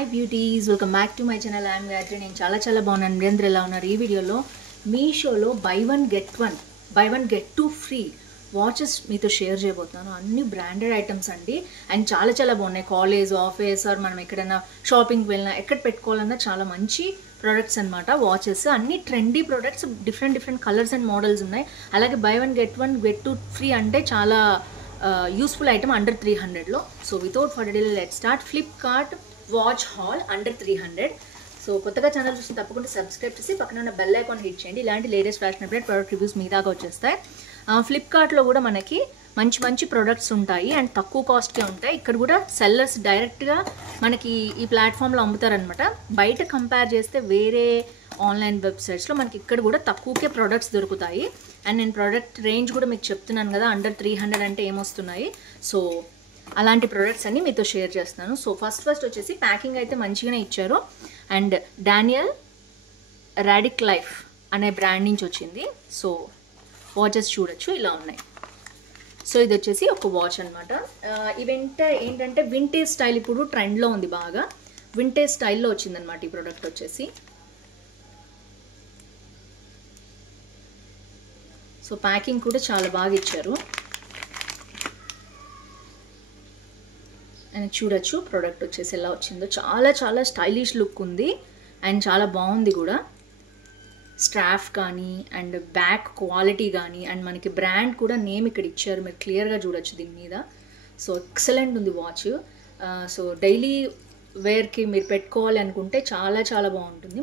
Hi beauties, welcome back to my channel. I am Gayatri. నేను చాలా బాగున్నాను. మీరందరూ ఎలా ఉన్నారు? ఈ వీడియోలో మీషోలో by one get two free watches మీతో షేర్ చేయబోతున్నాను. అన్ని బ్రాండెడ్ ఐటమ్స్ అండి అండ్ చాలా బాగున్నాయి. కాలేజ్, ఆఫీస్ ఆర్ మనం ఎక్కడైనా షాపింగ్కి వెళ్ళినా ఎక్కడ పెట్టుకోవాలన్నా చాలా మంచి ప్రొడక్ట్స్ అనమాట. వాచెస్ అన్ని trendy products, different colours and models ఉన్నాయి. అలాగే buy one get two free అంటే చాలా యూస్ఫుల్ ఐటమ్ అండర్ 300లో. So without for delay let's start. Flipkart watch haul under 300. So కొత్తగా ఛానల్ చూసి తప్పకుండా సబ్స్క్రైబ్ చేసి పక్కన ఉన్న బెల్ ఐకాన్ హిట్ చేయండి. ఇలాంటి latest fashion update product reviews మీ దాకా వచ్చేస్తాయి. ఫ్లిప్కార్ట్లో కూడా మనకి మంచి ప్రొడక్ట్స్ ఉంటాయి అండ్ తక్కువ కాస్ట్కే ఉంటాయి. ఇక్కడ కూడా సెల్లర్స్ డైరెక్ట్గా మనకి ఈ ప్లాట్ఫామ్లో అమ్ముతారనమాట. బయట కంపేర్ చేస్తే వేరే ఆన్లైన్ వెబ్సైట్స్లో మనకి ఇక్కడ కూడా తక్కువకే ప్రొడక్ట్స్ దొరుకుతాయి. అండ్ నేను ప్రోడక్ట్ రేంజ్ కూడా మీకు చెప్తున్నాను కదా, అండర్ 300 అంటే ఏమొస్తున్నాయి. సో అలాంటి ప్రొడక్ట్స్ అన్ని మీతో షేర్ చేస్తున్నాను. సో ఫస్ట్ వచ్చేసి ప్యాకింగ్ అయితే మంచిగానే ఇచ్చారు. అండ్ డానియల్ రాడిక్ లైఫ్ అనే బ్రాండ్ నుంచి వచ్చింది. సో వాచెస్ చూడొచ్చు, ఇలా ఉన్నాయి. సో ఇది వచ్చేసి ఒక వాచ్ అనమాట. ఈవెంట్ ఏంటంటే వింటేజ్ స్టైల్ ఇప్పుడు ట్రెండ్లో ఉంది, బాగా వింటేజ్ స్టైల్లో వచ్చిందనమాట ఈ ప్రోడక్ట్ వచ్చేసి. సో ప్యాకింగ్ కూడా చాలా బాగా ఇచ్చారు అండ్ చూడొచ్చు ప్రోడక్ట్ వచ్చేసి ఎలా వచ్చిందో. చాలా స్టైలిష్ లుక్ ఉంది అండ్ చాలా బాగుంది కూడా. స్ట్రాఫ్ కానీ అండ్ బ్యాక్ క్వాలిటీ కానీ అండ్ మనకి బ్రాండ్ కూడా నేమ్ ఇక్కడ ఇచ్చారు, మీరు క్లియర్గా చూడొచ్చు దీని మీద. సో ఎక్సలెంట్ ఉంది వాచ్. సో డైలీ వేర్కి మీరు పెట్టుకోవాలి అనుకుంటే చాలా బాగుంటుంది.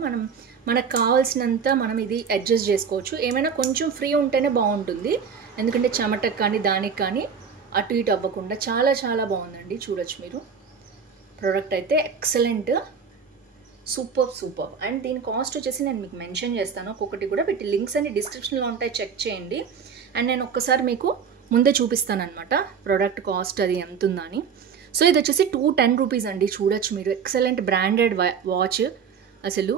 మనకు కావాల్సినంత మనం ఇది అడ్జస్ట్ చేసుకోవచ్చు. ఏమైనా కొంచెం ఫ్రీ ఉంటేనే బాగుంటుంది, ఎందుకంటే చెమటకు కానీ దానికి కానీ అటు ఇటు అవ్వకుండా. చాలా బాగుందండి, చూడొచ్చు మీరు. ప్రోడక్ట్ అయితే ఎక్సలెంట్, సూపర్. అండ్ దీని కాస్ట్ వచ్చేసి నేను మీకు మెన్షన్ చేస్తాను ఒక్కొక్కటి కూడా. వీటి లింక్స్ అన్ని డిస్క్రిప్షన్లో ఉంటాయి, చెక్ చేయండి. అండ్ నేను ఒక్కసారి మీకు ముందే చూపిస్తాను అనమాట ప్రోడక్ట్ కాస్ట్ అది ఎంత ఉందని. సో ఇది వచ్చేసి 210 రూపీస్ అండి, చూడొచ్చు మీరు. ఎక్సలెంట్ బ్రాండెడ్ వాచ్, అసలు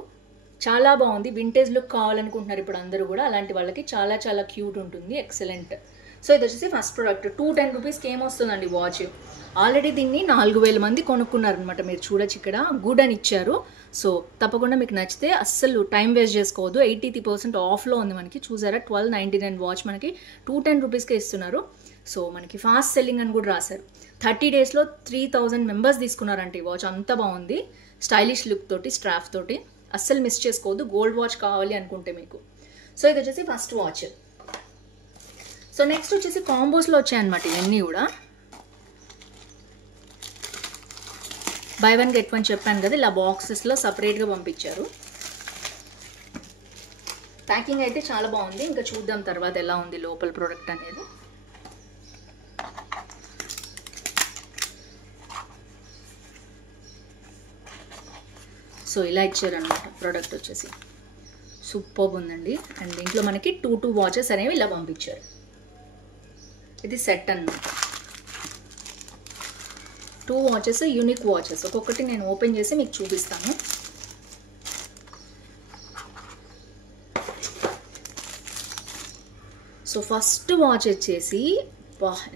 చాలా బాగుంది. వింటేజ్ లుక్ కావాలనుకుంటున్నారు ఇప్పుడు అందరూ కూడా, అలాంటి వాళ్ళకి చాలా క్యూట్ ఉంటుంది. ఎక్సలెంట్. సో ఇది వచ్చేసి ఫస్ట్ ప్రోడక్ట్. 210 రూపీస్కి ఏమొస్తుందండి వాచ్. ఆల్రెడీ దీన్ని 4000 మంది కొనుక్కున్నారనమాట. మీరు చూడొచ్చు ఇక్కడ గుడ్ అని ఇచ్చారు. సో తప్పకుండా మీకు నచ్చితే అస్సలు టైం వేస్ట్ చేసుకోవద్దు. 80% ఆఫ్లో ఉంది మనకి, చూసారా. 1299 వాచ్ మనకి 210 రూపీస్కే ఇస్తున్నారు. సో మనకి ఫాస్ట్ సెల్లింగ్ అని కూడా రాశారు. 30 డేస్లో 3000 మెంబర్స్ తీసుకున్నారంటే ఈ వాచ్. అంత బాగుంది, స్టైలిష్ లుక్ తోటి, స్ట్రాఫ్ తోటి. అస్సలు మిస్ చేసుకోవద్దు గోల్డ్ వాచ్ కావాలి అనుకుంటే మీకు. సో ఇది వచ్చేసి ఫస్ట్ వాచ్. సో నెక్స్ట్ వచ్చేసి కాంబోస్లో వచ్చాయన్నమాట ఇవన్నీ కూడా. బై వన్ గెట్ వన్ చెప్పాను కదా, ఇలా బాక్సెస్లో సపరేట్గా పంపించారు. ప్యాకింగ్ అయితే చాలా బాగుంది. ఇంకా చూద్దాం తర్వాత ఎలా ఉంది లోపల ప్రోడక్ట్ అనేది. సో ఇలా ఇచ్చారనమాట ప్రోడక్ట్ వచ్చేసి. సూపర్ ఉందండి. అండ్ దీంట్లో మనకి 2 వాచెస్ అనేవి ఇలా పంపించారు. ఇది సెట్ అన్నమాట. 2 వాచెస్, యూనిక్ వాచెస్. ఒక్కొక్కటి నేను ఓపెన్ చేసి మీకు చూపిస్తాను. సో ఫస్ట్ వాచ్ వచ్చేసి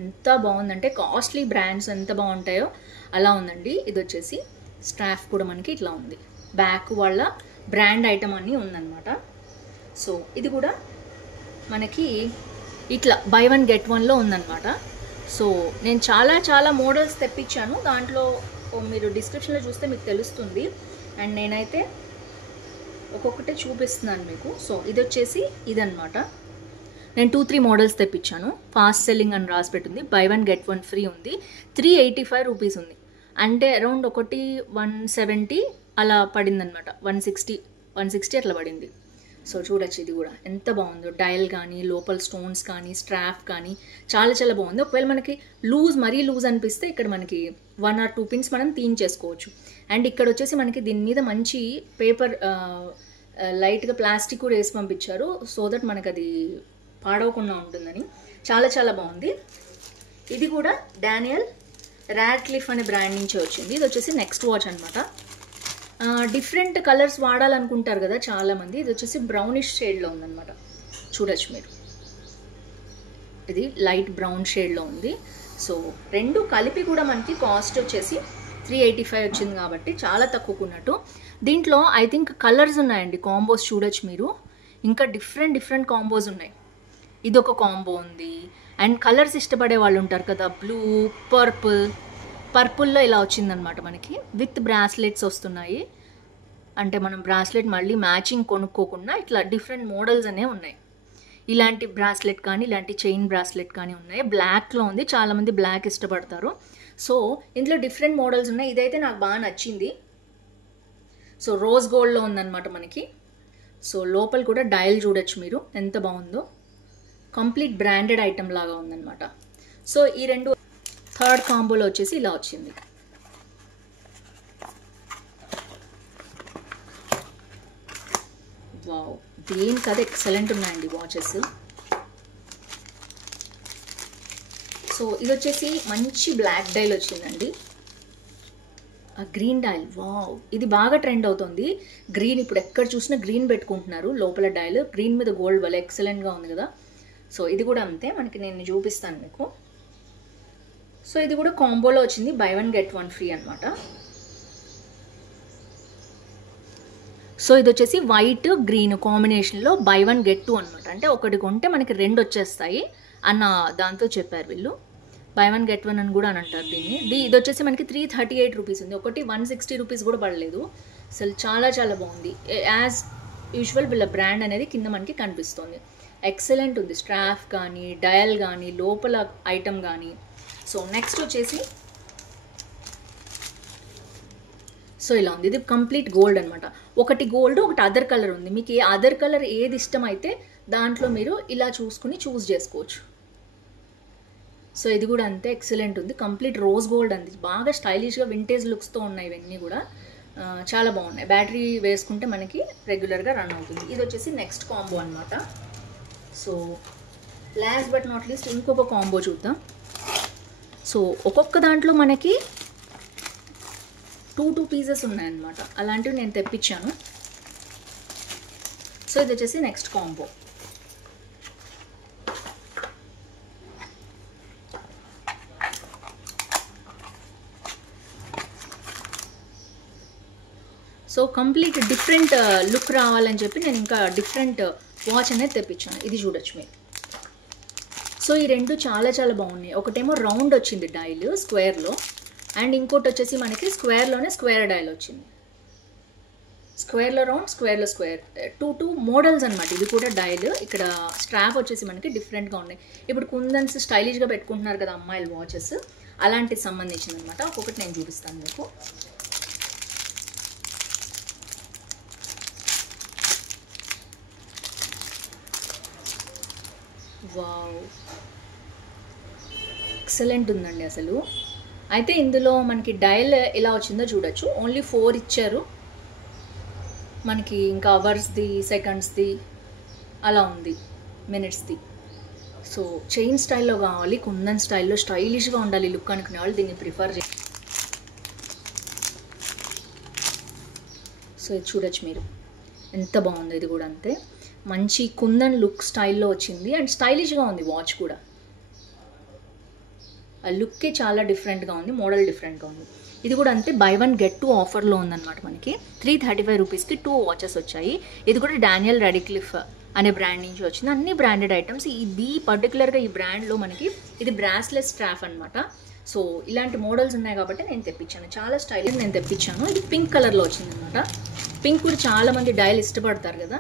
ఎంత బాగుందంటే, కాస్ట్లీ బ్రాండ్స్ ఎంత బాగుంటాయో అలా ఉందండి. ఇది వచ్చేసి స్ట్రాఫ్ కూడా మనకి ఇట్లా ఉంది, బ్యాక్ వాళ్ళ బ్రాండ్ ఐటమ్ అన్నీ ఉందన్నమాట. సో ఇది కూడా మనకి ఇట్లా బై వన్ గెట్ వన్లో ఉందన్నమాట. సో నేను చాలా మోడల్స్ తెప్పించాను, దాంట్లో మీరు డిస్క్రిప్షన్లో చూస్తే మీకు తెలుస్తుంది. అండ్ నేనైతే ఒక్కొక్కటే చూపిస్తున్నాను మీకు. సో ఇది వచ్చేసి ఇదన్నమాట. నేను 2-3 మోడల్స్ తెప్పించాను. ఫాస్ట్ సెల్లింగ్ అని రాసి పెట్టింది. By one get one free ఉంది. 385 రూపీస్ ఉంది, అంటే అరౌండ్ ఒకటి 170 అలా పడిందనమాట. 160 అట్లా పడింది. సో చూడొచ్చు ఇది కూడా ఎంత బాగుందో. డయల్ కానీ, లోపల స్టోన్స్ కానీ, స్ట్రాఫ్ కానీ చాలా బాగుంది. ఒకవేళ మనకి మరీ లూజ్ అనిపిస్తే ఇక్కడ మనకి 1 or 2 పిన్స్ మనం తీయించేసుకోవచ్చు. అండ్ ఇక్కడ వచ్చేసి మనకి దీని మీద మంచి పేపర్, లైట్గా ప్లాస్టిక్ కూడా వేసి పంపించారు, సో దట్ మనకు అది పాడవకుండా ఉంటుందని. చాలా బాగుంది. ఇది కూడా డానియల్ రాడ్క్లిఫ్ అనే బ్రాండ్ నుంచి వచ్చింది. ఇది వచ్చేసి నెక్స్ట్ వాచ్ అనమాట. డిఫరెంట్ కలర్స్ వాడాలనుకుంటారు కదా చాలామంది. ఇది వచ్చేసి బ్రౌనిష్ షేడ్లో ఉందన్నమాట, చూడొచ్చు మీరు. ఇది లైట్ బ్రౌన్ షేడ్లో ఉంది. సో రెండు కలిపి కూడా మనకి కాస్ట్ వచ్చేసి 385 వచ్చింది కాబట్టి చాలా తక్కువకున్నట్టు. దీంట్లో ఐ థింక్ కలర్స్ ఉన్నాయండి, కాంబోస్ చూడొచ్చు మీరు, ఇంకా డిఫరెంట్ కాంబోస్ ఉన్నాయి. ఇదొక కాంబో ఉంది. అండ్ కలర్స్ ఇష్టపడే వాళ్ళు ఉంటారు కదా, బ్లూ, పర్పుల్లో ఇలా వచ్చిందనమాట మనకి. విత్ బ్రాస్లెట్స్ వస్తున్నాయి. అంటే మనం బ్రాస్లెట్ మళ్ళీ మ్యాచింగ్ కొనుక్కోకుండా ఇట్లా డిఫరెంట్ మోడల్స్ అనేవి ఉన్నాయి. ఇలాంటి బ్రాస్లెట్ కానీ ఇలాంటి చైన్ బ్రాస్లెట్ కానీ ఉన్నాయి. బ్లాక్లో ఉంది, చాలామంది బ్లాక్ ఇష్టపడతారు. సో ఇందులో డిఫరెంట్ మోడల్స్ ఉన్నాయి. ఇదైతే నాకు బాగా నచ్చింది. సో రోజ్ గోల్డ్లో ఉందన్నమాట మనకి. సో లోపల కూడా డయల్ చూడొచ్చు మీరు ఎంత బాగుందో. కంప్లీట్ బ్రాండెడ్ ఐటమ్ లాగా ఉందన్నమాట. సో ఈ రెండు థర్డ్ కాంబోలో వచ్చేసి ఇలా వచ్చింది. వావ్, దేనికి అది ఎక్సలెంట్ ఉన్నాయండి వాచెస్. సో ఇది వచ్చేసి మంచి బ్లాక్ డైల్ వచ్చిందండి. ఆ గ్రీన్ డైల్, వావ్, ఇది బాగా ట్రెండ్ అవుతుంది. గ్రీన్ ఇప్పుడు ఎక్కడ చూసినా గ్రీన్ పెట్టుకుంటున్నారు లోపల డైల్. గ్రీన్ మీద గోల్డ్ వల్ల ఎక్సలెంట్గా ఉంది కదా. సో ఇది కూడా అంతే మనకి, నేను చూపిస్తాను మీకు. సో ఇది కూడా కాంబోలో వచ్చింది, బై 1 get 1 ఫ్రీ అనమాట. సో ఇది వచ్చేసి వైట్ గ్రీన్ కాంబినేషన్లో బై 1 get 2 అనమాట. అంటే ఒకటి కొంటే మనకి 2 వచ్చేస్తాయి అన్న దాంతో చెప్పారు వీళ్ళు. బై 1 get 1 అని కూడా అని అంటారు దీన్ని. ఇది వచ్చేసి మనకి 338 రూపీస్ ఉంది. ఒకటి 160 రూపీస్ కూడా పడలేదు. అసలు చాలా బాగుంది. యాజ్ యూజువల్ వీళ్ళ బ్రాండ్ అనేది కింద మనకి కనిపిస్తుంది. ఎక్సలెంట్ ఉంది. స్ట్రాఫ్ కానీ డయల్ కానీ లోపల ఐటమ్ కానీ. సో నెక్స్ట్ వచ్చేసి సో ఇలా ఉంది. ఇది కంప్లీట్ గోల్డ్ అనమాట. ఒకటి గోల్డ్, ఒకటి అదర్ కలర్ ఉంది. మీకు ఏ అదర్ కలర్ ఏది ఇష్టమైతే దాంట్లో మీరు ఇలా చూస్ చేసుకోవచ్చు. సో ఇది కూడా అంతే ఎక్సలెంట్ ఉంది. కంప్లీట్ రోజ్ గోల్డ్ అంది. బాగా స్టైలిష్గా వింటేజ్ లుక్స్తో ఉన్నాయి ఇవన్నీ కూడా. చాలా బాగున్నాయి. బ్యాటరీ వేసుకుంటే మనకి రెగ్యులర్గా రన్ అవుతుంది. ఇది వచ్చేసి నెక్స్ట్ కాంబో అనమాట. So last but not least ఇంకొక కాంబో చూద్దాం. సో ఒక్కొక్క దాంట్లో మనకి 2 పీసెస్ ఉన్నాయన్నమాట. అలాంటివి నేను తెప్పించాను. సో ఇది వచ్చేసి next combo. So complete different look రావాలని చెప్పి నేను ఇంకా డిఫరెంట్ వాచ్ అనేది తెప్పించాను. ఇది చూడొచ్చు మీరు. సో ఈ రెండు చాలా బాగున్నాయి. ఒకటేమో రౌండ్ వచ్చింది డైల్ స్క్వేర్లో, అండ్ ఇంకోటి వచ్చేసి మనకి స్క్వేర్లోనే స్క్వేర్ డైల్ వచ్చింది. స్క్వేర్లో రౌండ్, స్క్వేర్లో స్క్వేర్, 2 మోడల్స్ అనమాట. ఇది కూడా డైల్. ఇక్కడ స్ట్రాప్ వచ్చేసి మనకి డిఫరెంట్గా ఉన్నాయి. ఇప్పుడు కుందన్స్ స్టైలిష్గా పెట్టుకుంటున్నారు కదా అమ్మాయిల వాచెస్, అలాంటికి సంబంధించింది అనమాట. ఒక్కొక్కటి నేను చూపిస్తాను మీకు. వావ్, ఎక్సలెంట్ ఉందండి అసలు. అయితే ఇందులో మనకి డయల్ ఎలా వచ్చిందో చూడొచ్చు. ఓన్లీ 4 ఇచ్చారు మనకి. ఇంకా అవర్స్ది, సెకండ్స్ది అలా ఉంది, మినిట్స్ది. సో చైన్ స్టైల్లో కావాలి, కుందన్ స్టైల్లో స్టైలిష్గా ఉండాలి లుక్ అనుకునే వాళ్ళు దీన్ని ప్రిఫర్ చేయాలి. సో ఇది చూడొచ్చు మీరు ఎంత బాగుంది. ఇది కూడా అంతే మంచి కుందన్ లుక్ స్టైల్లో వచ్చింది. అండ్ స్టైలిష్గా ఉంది వాచ్ కూడా. ఆ లుక్కే చాలా డిఫరెంట్గా ఉంది, మోడల్ డిఫరెంట్గా ఉంది. ఇది కూడా అంతే బై 1 get 2 ఆఫర్లో ఉందన్నమాట. మనకి 335 రూపీస్కి 2 వాచెస్ వచ్చాయి. ఇది కూడా డానియల్ రాడిక్లిఫ్ అనే బ్రాండ్ నుంచి వచ్చింది. అన్ని బ్రాండెడ్ ఐటమ్స్. ఇది పర్టికులర్గా ఈ బ్రాండ్లో మనకి ఇది బ్రాస్లెట్ స్ట్రాప్ అనమాట. సో ఇలాంటి మోడల్స్ ఉన్నాయి కాబట్టి నేను తెప్పించాను. చాలా స్టైలిష్ నేను తెప్పించాను. ఇది పింక్ కలర్లో వచ్చిందనమాట. పింక్ కూడా చాలామంది డయల్ ఇష్టపడతారు కదా.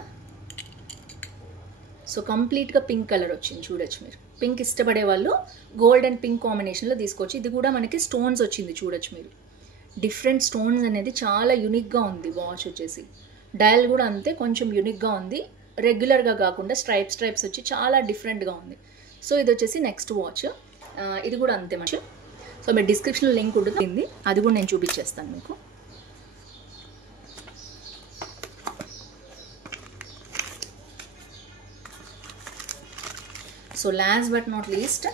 సో కంప్లీట్గా పింక్ కలర్ వచ్చింది చూడొచ్చు మీరు. పింక్ ఇష్టపడే వాళ్ళు గోల్డ్ అండ్ పింక్ కాంబినేషన్లో తీసుకోవచ్చు. ఇది కూడా మనకి స్టోన్స్ వచ్చింది చూడొచ్చు మీరు. డిఫరెంట్ స్టోన్స్ అనేది చాలా యూనిక్గా ఉంది వాచ్ వచ్చేసి. డయల్ కూడా అంతే కొంచెం యూనిక్గా ఉంది, రెగ్యులర్గా కాకుండా స్ట్రైప్స్ వచ్చి చాలా డిఫరెంట్గా ఉంది. సో ఇది వచ్చేసి నెక్స్ట్ వాచ్. ఇది కూడా అంతే మంచి. సో మీరు డిస్క్రిప్షన్లో లింక్ ఉంటుంది, అది కూడా నేను చూపించేస్తాను మీకు. So last but not least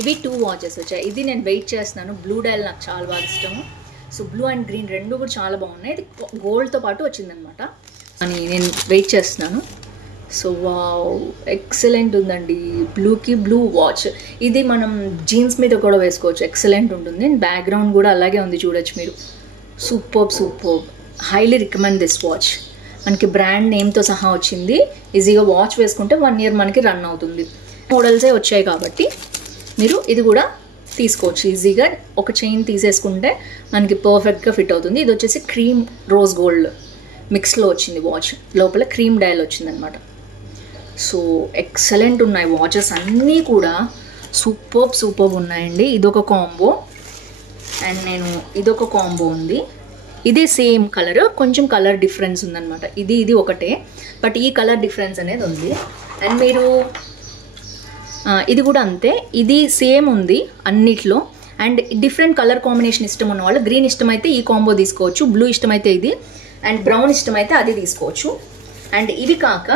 ఇవి 2 వాచెస్ వచ్చాయి. ఇది నేను వెయిట్ చేస్తున్నాను. బ్లూ డయల్ నాకు చాలా బాగా ఇష్టము. సో బ్లూ అండ్ గ్రీన్ రెండు కూడా చాలా బాగున్నాయి. ఇది గోల్డ్తో పాటు వచ్చిందనమాట అని నేను వెయిట్ చేస్తున్నాను. సో వావ్, ఎక్సలెంట్ ఉందండి. బ్లూకి బ్లూ వాచ్. ఇది మనం జీన్స్ మీద కూడా వేసుకోవచ్చు, ఎక్సలెంట్ ఉంటుంది. బ్యాక్గ్రౌండ్ కూడా అలాగే ఉంది, చూడొచ్చు మీరు. Super. Highly recommend this watch. మనకి బ్రాండ్ నేమ్తో సహా వచ్చింది. ఈజీగా వాచ్ వేసుకుంటే 1 year మనకి రన్ అవుతుంది. మోడల్సే వచ్చాయి కాబట్టి మీరు ఇది కూడా తీసుకోవచ్చు ఈజీగా. ఒక చైన్ తీసేసుకుంటే మనకి పర్ఫెక్ట్గా ఫిట్ అవుతుంది. ఇది వచ్చేసి క్రీమ్ రోజ్ గోల్డ్ మిక్స్లో వచ్చింది వాచ్. లోపల క్రీమ్ డయల్ వచ్చిందనమాట. సో ఎక్సలెంట్ ఉన్నాయి వాచెస్ అన్నీ కూడా. సూపర్ ఉన్నాయండి. ఇదొక కాంబో అండ్ నేను ఇదొక కాంబో ఉంది. ఇది సేమ్ కలర్, కొంచెం కలర్ డిఫరెన్స్ ఉందన్నమాట. ఇది ఒకటే, బట్ ఈ కలర్ డిఫరెన్స్ అనేది ఉంది. అండ్ మీరు ఇది కూడా అంతే, ఇది సేమ్ ఉంది అన్నిట్లో. అండ్ డిఫరెంట్ కలర్ కాంబినేషన్ ఇష్టం ఉన్న వాళ్ళు, గ్రీన్ ఇష్టమైతే ఈ కాంబో తీసుకోవచ్చు, బ్లూ ఇష్టమైతే ఇది, అండ్ బ్రౌన్ ఇష్టమైతే అది తీసుకోవచ్చు. అండ్ ఇవి కాక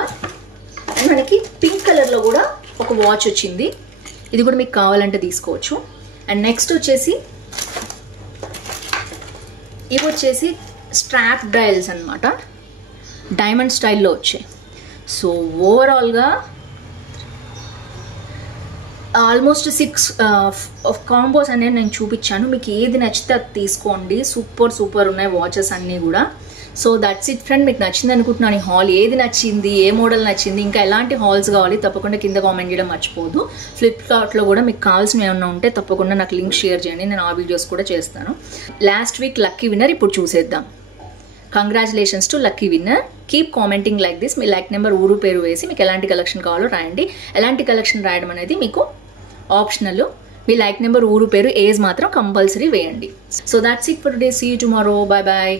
మనకి పింక్ కలర్లో కూడా ఒక వాచ్ వచ్చింది. ఇది కూడా మీకు కావాలంటే తీసుకోవచ్చు. అండ్ నెక్స్ట్ వచ్చేసి ఇవి వచ్చేసి స్ట్రాప్ డయల్స్ అనమాట, డైమండ్ స్టైల్లో వచ్చాయి. సో ఓవరాల్గా ఆల్మోస్ట్ 6 కాంబోస్ అనేవి నేను చూపించాను. మీకు ఏది నచ్చితే అది తీసుకోండి. సూపర్ ఉన్నాయి వాచెస్ అన్నీ కూడా. So that's it friend. మీకు నచ్చింది అనుకుంటున్నాను ఈ హాల్. ఏది నచ్చింది, ఏ మోడల్ నచ్చింది, ఇంకా ఎలాంటి హాల్స్ కావాలి తప్పకుండా కింద కామెంట్ చేయడం మర్చిపోదు. ఫ్లిప్కార్ట్లో కూడా మీకు కావాల్సినవి ఏమన్నా ఉంటే తప్పకుండా నాకు లింక్ షేర్ చేయండి, నేను ఆ వీడియోస్ కూడా చేస్తాను. లాస్ట్ వీక్ లక్కీ విన్నర్ ఇప్పుడు చూసేద్దాం. Congratulations to lucky winner. Keep commenting like this. Me like number, ఊరు పేరు వేసి మీకు ఎలాంటి కలెక్షన్ కావాలో రాయండి. ఎలాంటి కలెక్షన్ రాయడం అనేది మీకు ఆప్షనల్. మీ లైక్ నెంబర్, ఊరు పేరు, ఏజ్ మాత్రం కంపల్సరీ వేయండి. So that's it for today. See you tomorrow. Bye bye.